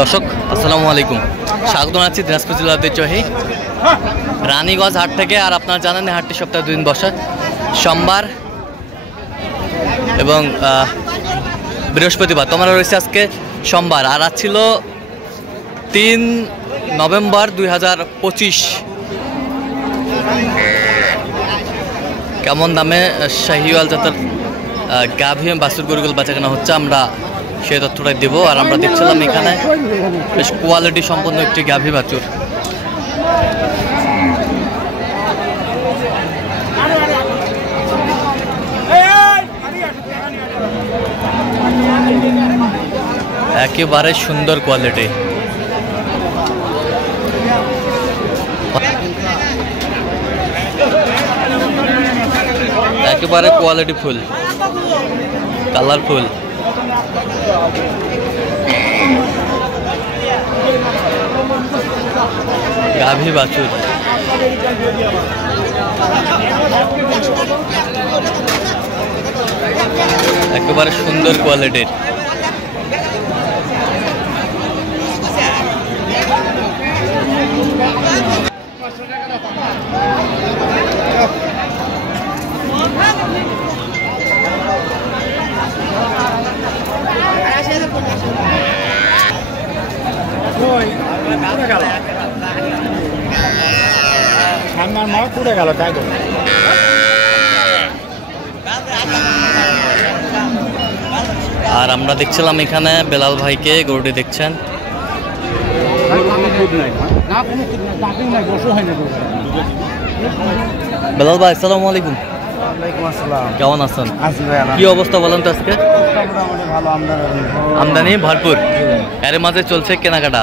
দর্শক আসসালামু আলাইকুম, স্বাগত জানাচ্ছি দিনাজপুর জেলার ঐতিহ্যবাহী রানীগঞ্জ হাট থেকে। আর আপনারা জানেন হাটটি সপ্তাহে 2 দিন বসে, সোমবার এবং বৃহস্পতিবার। তোমরা রয়েছে আজকে সোমবার, আর আজ ছিল 3 নভেম্বর 2025। কেমন দামে শাহিওয়াল জাতের গাভী বাছুর গরুগুলো বেচাকেনা হচ্ছে আমরা সেই তথ্যটাই দেবো। আর আমরা দেখছিলাম এখানে বেশ কোয়ালিটি সম্পন্ন একটি গাভী বাছুর। একেবারে সুন্দর কোয়ালিটি, একেবারে কোয়ালিটি ফুল, কালারফুল। গাভী বাছুর একেবারে সুন্দর কোয়ালিটির। আর আমরা দেখছিলাম এখানে বেলাল ভাইকে গরুটি দেখছেন। বেলাল ভাই আসসালামু আলাইকুম। কেমন আছেন? কি অবস্থা বলেন তো আজকে? আমদানি ভরপুর, এর মাঝে চলছে কেনাকাটা।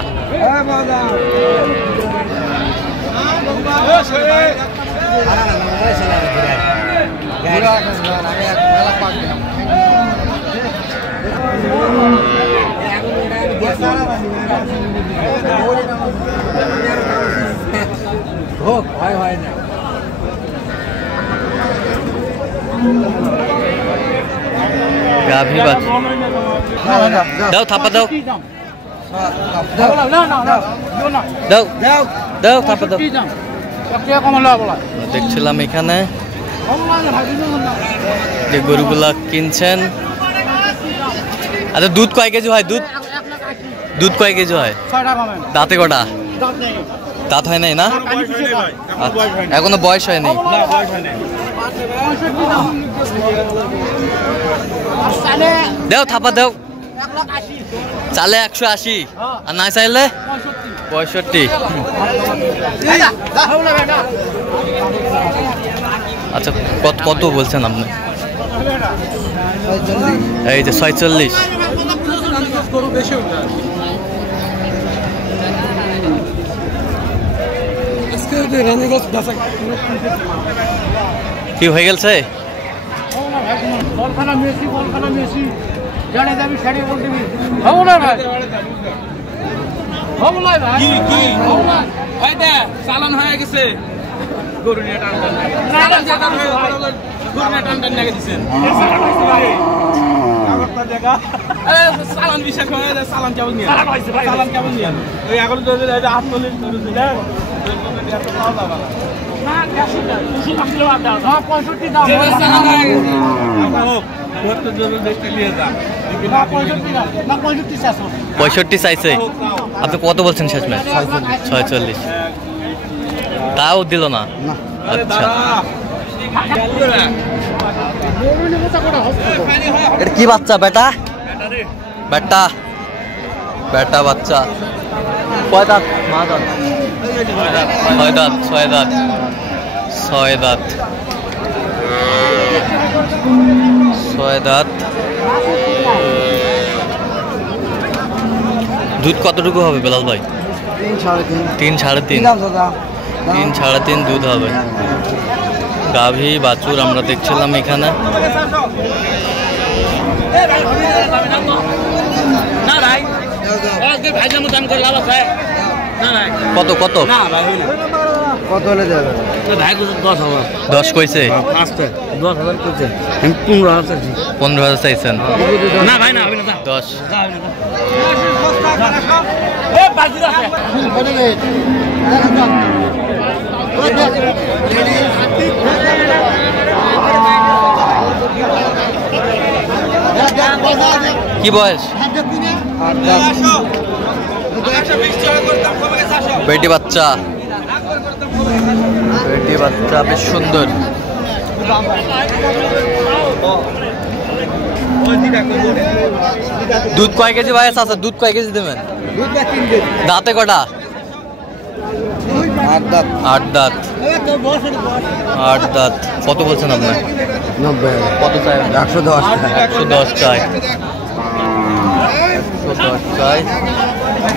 গাভী বাছুর দাও, থাপা দাও, দাও দাও, থাপা দাও। দেখছিলাম এখানে যে গরুগুলা কিনছেন। আচ্ছা, দুধ কয় কেজি হয়? দুধ কয় কেজি হয়? দাঁতে কটা? দাঁত হয় নাই না? এখনো বয়স হয়নি। দাও, থাপা দাও। চালে 180 আর না চাইলে 65। আচ্ছা, কত বলছেন আপনি? এই যে 46। কি হয়ে গেছে? চালান হয়ে গেছে, গরু নিয়ে টান দিচ্ছেন। চালান বিশেষ হয়ে যায়, চালান কেমন নিয়ে চালান কেমন নিয়ে ওই এখন পঁয়ষট্টি চাইছে। আপনি কত বলছেন শেষ ম্যাচ? 46। তাও দিল না। আচ্ছা, এটা কি বাচ্চা? বেটা বেটা বেটা বাচ্চা। কয় দাঁত? মা দাঁত? 6 দাঁত। 6 দাঁত। 6 দাঁত। 6 দাঁত। দুধ কতটুকু হবে বেলাল ভাই? 3 3.5। 3 3.5 দুধ হবে। গাভী বাছুর আমরা দেখছিলাম এখানে। কত কত কত হলে যাবে? 10 কইছে। 10,000 কইছে। 15,000 চাইছেন? না ভাই, না 10। কি বয়স? বেটি বাচ্চা, বেটি বাচ্চা বেশ সুন্দর। দুধ কয় কেজি ভাই আছে? দুধ কয় কেজি দেবেন? দাঁতে কটা? 8 দাঁত। 8 দাঁত। 8 দাঁত। কত বলছেন আপনার? 90 কত চাই? 110 110 চাই। 110 চাই।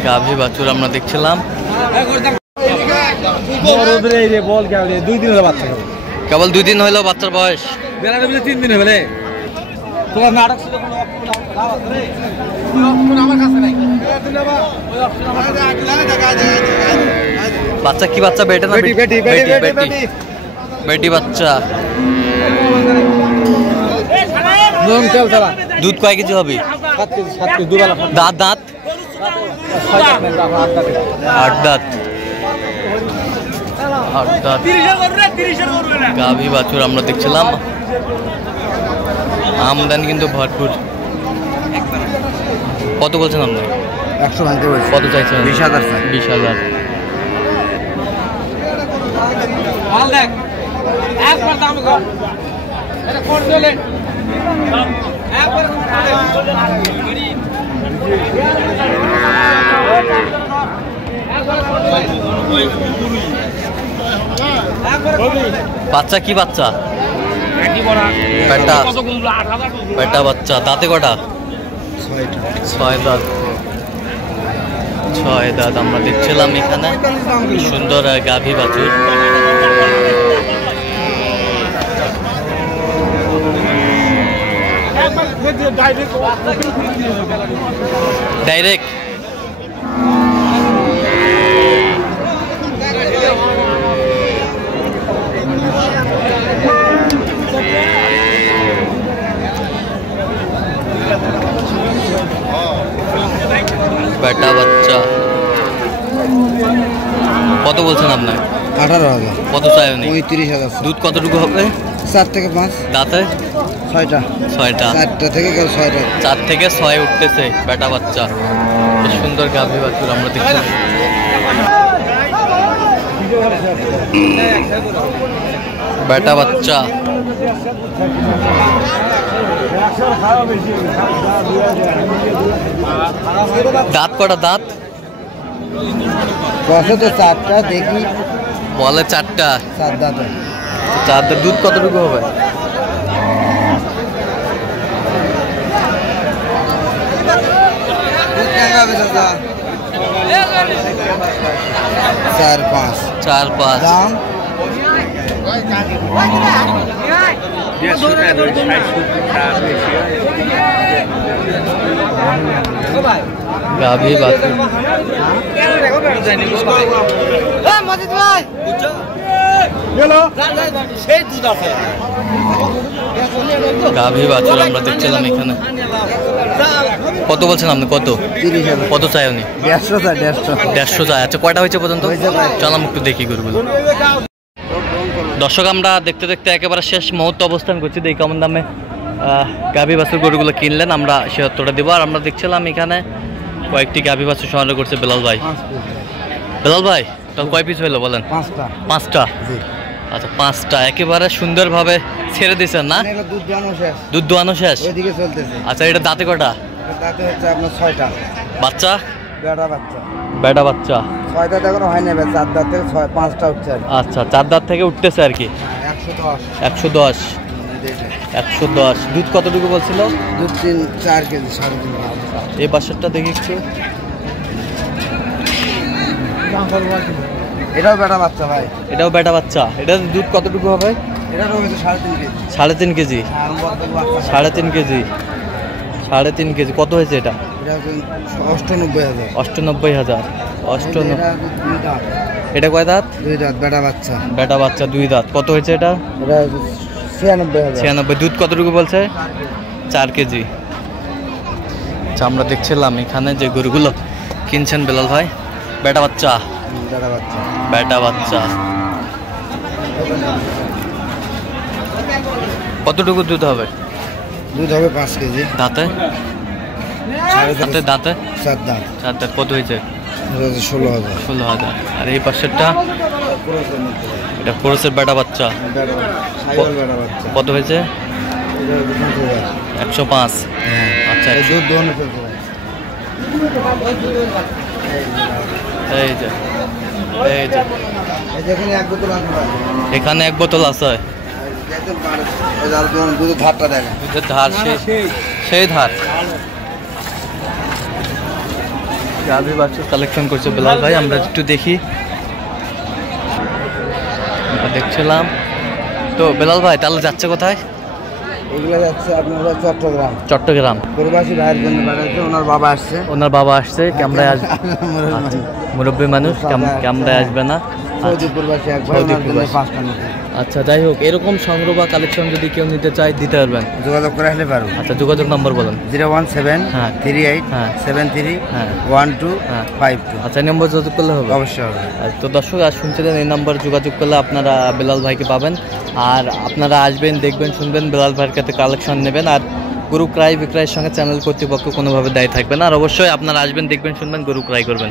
গাভী বাছুর আমরা দেখছিলাম। কেবল 2 দিন হইলো বাচ্চার বয়স? 3 দিন হলে তোমার নাটক ছিল বাচ্চা কি বাচ্চা? বেটে না বেটি? বেটি বাচ্চা। দুধ কয় কেজি হবে? 7 কেজি। দাঁত দাঁত 8 দাঁত। 8 দাঁত গাভী বাছুর আমরা দেখছিলাম। আমদানি কিন্তু ভরপুর। কত বলছেন আপনি? 100 ভাঙতে বলছি। কত চাইছেন? 20,000 চাই। 20,000। মাল দেখ একবার দাম কর এটা কোন চলে একবার বাচ্চা কি বাচ্চা? বেটা বাচ্চা। দাঁতে কটা? 6 দাঁত। 6 দাঁত আমরা দেখছিলাম এখানে। সুন্দর গাভী বাছুর। ডাইরেক্ট বেটা বাচ্চা। কত বলছেন আপনার? 18,000। কত চাই উনি? 35,000। দুধ কতটুকু হবে? 4 থেকে 5। দাঁতে 6টা। 6টা। 4টা থেকে 6টা। 4 থেকে 6 উঠতেছে বেটা বাচ্চা। বেশ সুন্দর গাভী বাছুর আমরা দেখছি। বেটা বাচ্চা। দাঁত কটা? দাঁত বসে তো 4টা দেখি। বলে 4টা। 4 দাঁত। 4 দাঁত। দুধ কতটুকু হবে? চার পাঁচ। 4-5। দাম গাভী বাছুর। গাভী বাছুর আমরা দেখছিলাম এখানে। কত বলছেন আপনি? কত? 30,000। কত চাই উনি? 150 চাই। 150 চাই। আচ্ছা কয়টা হয়েছে পর্যন্ত? চলাম একটু দেখি গরুগুলো। দর্শক আমরা দেখতে দেখতে একেবারে শেষ মুহূর্তে অবস্থান করছি। দেখি কেমন দামে গাভী বাছুর গরুগুলো কিনলেন আমরা সে উত্তরটা দেবো। আর আমরা দেখছিলাম এখানে কয়েকটি গাভী বাছুর সংগ্রহ করছে বেলাল ভাই। বেলাল ভাই তো কয় পিস হইলো বলেন? 5টা। 5টা। আচ্ছা 5টা একেবারে সুন্দরভাবে ছেড়ে দিয়েছেন না? দুধ দোয়ানো শেষ। দুধ দোয়ানো শেষ। ওইদিকে চলতেছে। আচ্ছা এটা দাঁতে কটা? তাতে হচ্ছে আপনার 6টা। বাচ্চা? বেটা বাচ্চা। বেটা বাচ্চা। 6 দাঁত এখনো হয় না। 4 দাঁত থেকে 5টা উঠছে। আচ্ছা 4 দাঁত থেকে উঠতেছে আর কি। 110। 110। 110। দুধ কতটুকু বলছিল? দুধ 4 কেজি 3.5। এই বাছুরটা দেখি একটু। এটাও বেটা বাচ্চা ভাই। এটাও বেটা বাচ্চা। এটা দুধ কতটুকু হবে? এটা রয়েছে 3.5 কেজি। 3.5 কেজি। 3.5 কেজি। 3.5 কেজি। কত হয়েছে এটা? এটা হচ্ছে 98,000। 98,000। 98। এটা 2 দাঁত। এটা কয় দাঁত? 2 দাঁত বেটা বাচ্চা। বেটা বাচ্চা 2 দাঁত। কত হয়েছে এটা? এটা 96,000। 96। দুধ কতটুকু বলছে? 4 কেজি। আচ্ছা আমরা দেখছিলাম এখানে যে গরুগুলো কিনছেন বেলাল ভাই বেটা বাচ্চা, বেটা বাচ্চা। বেটা বাচ্চা। কতটুকু দুধ হবে? দুধ হবে 5 কেজি। দাঁতে? দাঁতে দাঁতে 4 দাঁত। 4 দাঁত। কত হয়েছে? 16,000। 16,000। আর এই পাশেরটা? এটা ক্রসের বেটা বাচ্চা। সাইওয়াল বেটা বাচ্চা। কত হয়েছে? এটা হচ্ছে 5,000। 105। হ্যাঁ। আচ্ছা, এই দুধ দোয়ানো চলছে। এই যে এই যে এই যেখানে এক বোতল আছে ভাই। এখানে 1 বোতল আছে। দেখেন পারে। ওই যার দুধের ধারটা দেখেন। দুধের ধার, সেই ধার। গাভী বাছুর কালেকশন করছে বেলাল ভাই, আমরা একটু দেখি। আমরা দেখছিলাম তো বেলাল ভাই, তাহলে যাচ্ছে কোথায়? এগুলো যাচ্ছে আপনার চট্টগ্রাম। চট্টগ্রাম। প্রবাসী ভাইয়ের জন্য পাঠাচ্ছে, ওনার বাবা আসছে। ওনার বাবা আসছে, ক্যামেরায় আসবে। মুরব্বী মানুষ ক্যামেরায় আসবে না। সৌদি প্রবাসী এক ভাই, ওনার জন্য 5টা নিতে। আচ্ছা, যাই হোক, এরকম সংগ্রহ বা কালেকশন যদি কেউ নিতে চায় দিতে পারবেন? যোগাযোগ করে আসলে পারবো। আচ্ছা, যোগাযোগ নম্বর বলুন। 01738 হ্যাঁ। 73 হ্যাঁ। 1252। আচ্ছা, এই নম্বর যোগাযোগ করলে হবে? অবশ্যই হবে। তো দর্শক, আজ শুনছিলেন এই নাম্বার যোগাযোগ করলে আপনারা বেলাল ভাইকে পাবেন। আর আপনারা আসবেন, দেখবেন, শুনবেন, বেলাল ভাইয়ের কাছে কালেকশন নেবেন। আর গরু ক্রয় বিক্রয়ের সঙ্গে চ্যানেল কর্তৃপক্ষ কোনোভাবে দায়ী থাকবে না। আর অবশ্যই আপনারা আসবেন, দেখবেন, শুনবেন, গরু ক্রয় করবেন।